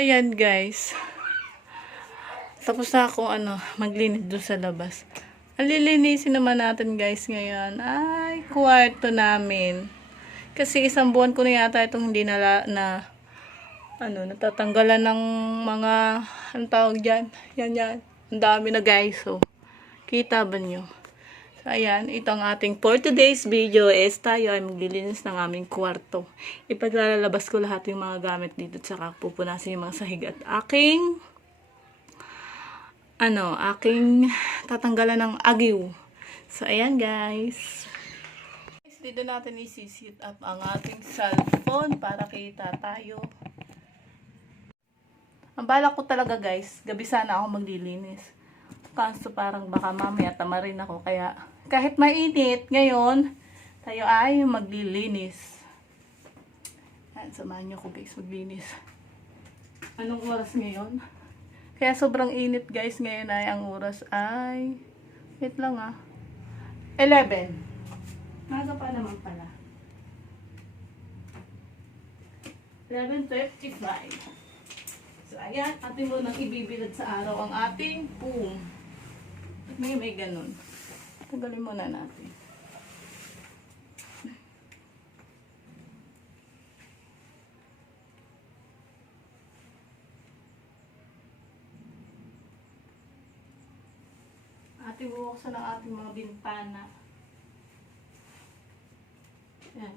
ayan guys. Tapos na ako maglinis doon sa labas. Ang lilinisin naman natin guys ngayon ay kwarto namin. Kasi isang buwan ko na yata itong hindi natatanggalan ng mga, anong tawag dyan? Yan. Ang dami na guys. So, kita ba nyo? So, ayan, ito ang ating for today's video is tayo ay maglilinis ng aming kwarto. Ipaglalabas ko lahat yung mga gamit dito at saka pupunasin yung mga sahig at aking tatanggalan ng agiw. So, ayan guys. Dito natin isi-set up ang ating cellphone para kita tayo. Ang balak ko talaga guys, gabi sana ako maglilinis. Kaso parang baka mamaya tamarin ako. Kaya kahit mainit, ngayon tayo ay maglilinis. Ayan, samahan nyo ko guys maglinis. Anong oras ngayon? Kaya sobrang init guys ngayon ay ang oras ay, wait lang 11. Maga pa naman pala. 11:55. So ayan, atin mo nang ibibilad sa araw ang ating boom. May ganun. Tagalin muna natin. Ating bubuksan ang ating mga bintana. Ayan.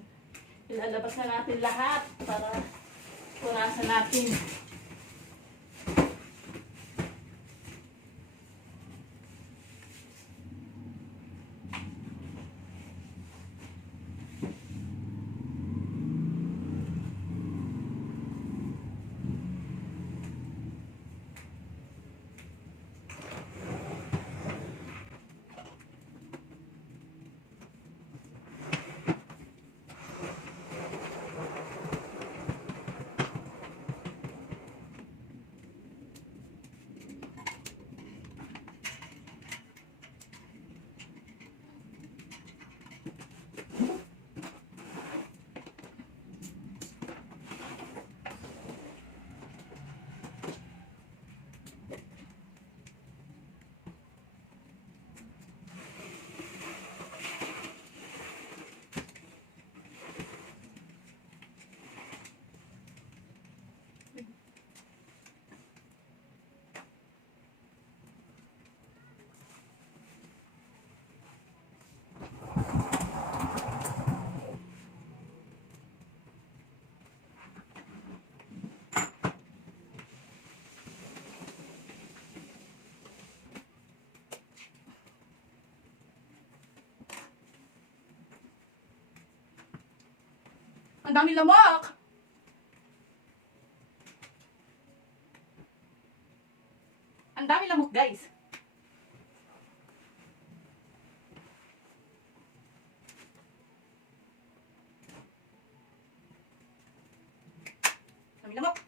Ilalabas na natin lahat para punasan natin. Ang dami lamok! Ang dami lamok, guys. Dami lamok.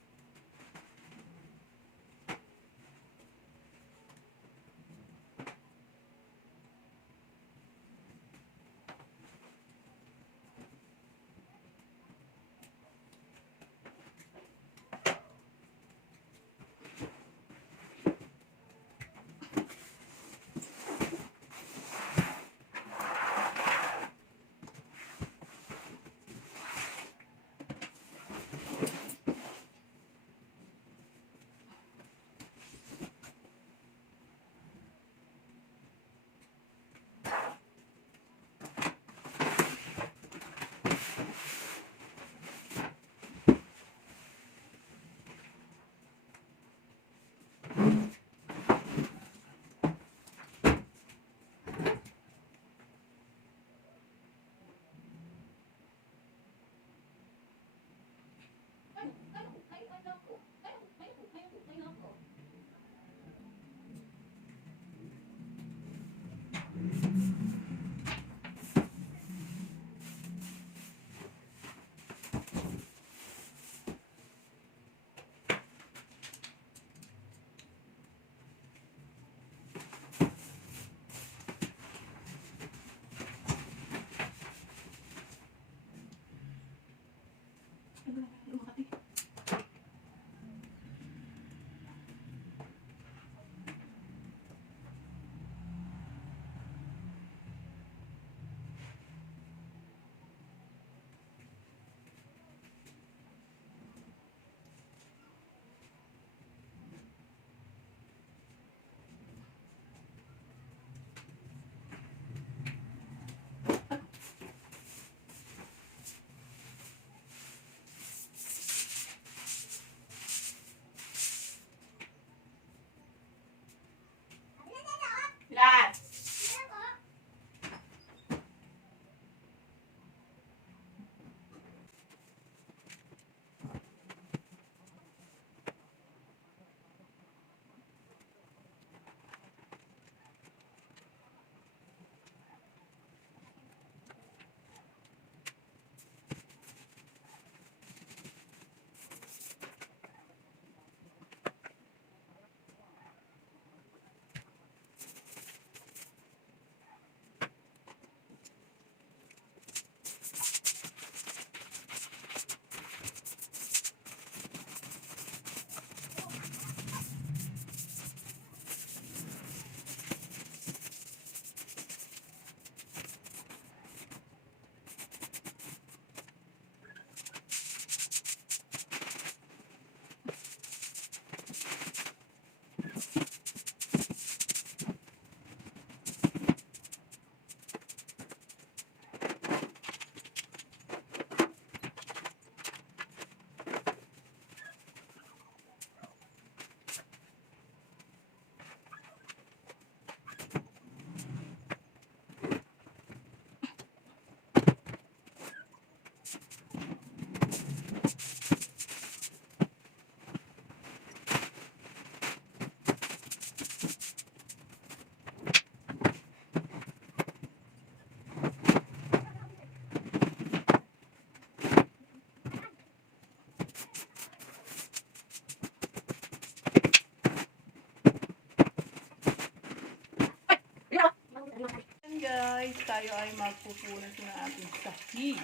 tayo ay magpupunas ng ating sahig.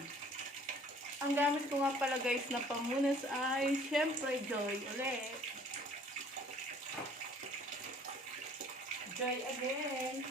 Ang gamit ko nga pala guys na pamunas ay syempre Joy ulit. Joy again.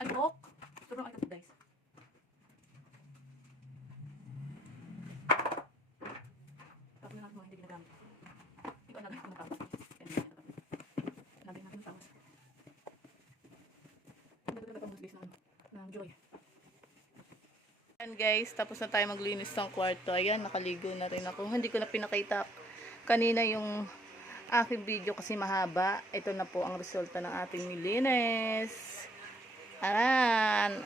Ang alok. Sobrang alok guys. Tapos na natin mga hindi ginagamit. Ikaw na lang kung matapos. Lagay natin ang tawas. Ang ganda ng guys ng Joy. Ayan guys, tapos na tayo maglinis ng kwarto. Ayan, nakaligo na rin ako. Hindi ko na pinakita kanina yung aking video kasi mahaba. Ito na po ang resulta ng ating nilinis. Ayan.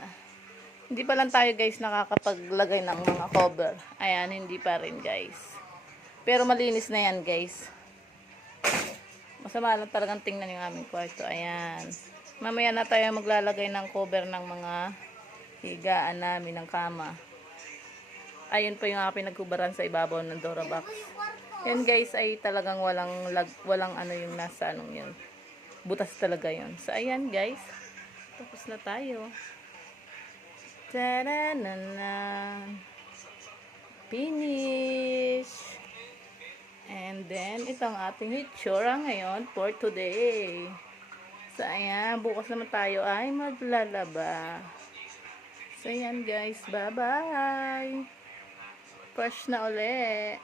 Hindi pa lang tayo guys nakakapaglagay ng mga cover. Ayan, hindi pa rin guys. Pero malinis na yan guys. Masama lang talagang tingnan yung aming kwarto. Ayan. Mamaya na tayo maglalagay ng cover ng mga higaan namin ng kama. Ayun pa yung aking pinagkubaran sa ibabaw ng Durabox. Yan guys ay talagang walang ano yung nasa anong yun. Butas talaga yun. So ayan guys. Tapos na tayo. Tadananan. Finish. And then ito ang ating hitsura ngayon for today. So ayan. Bukas naman tayo ay maglalaba. So ayan guys. Bye bye. Fresh na ulit.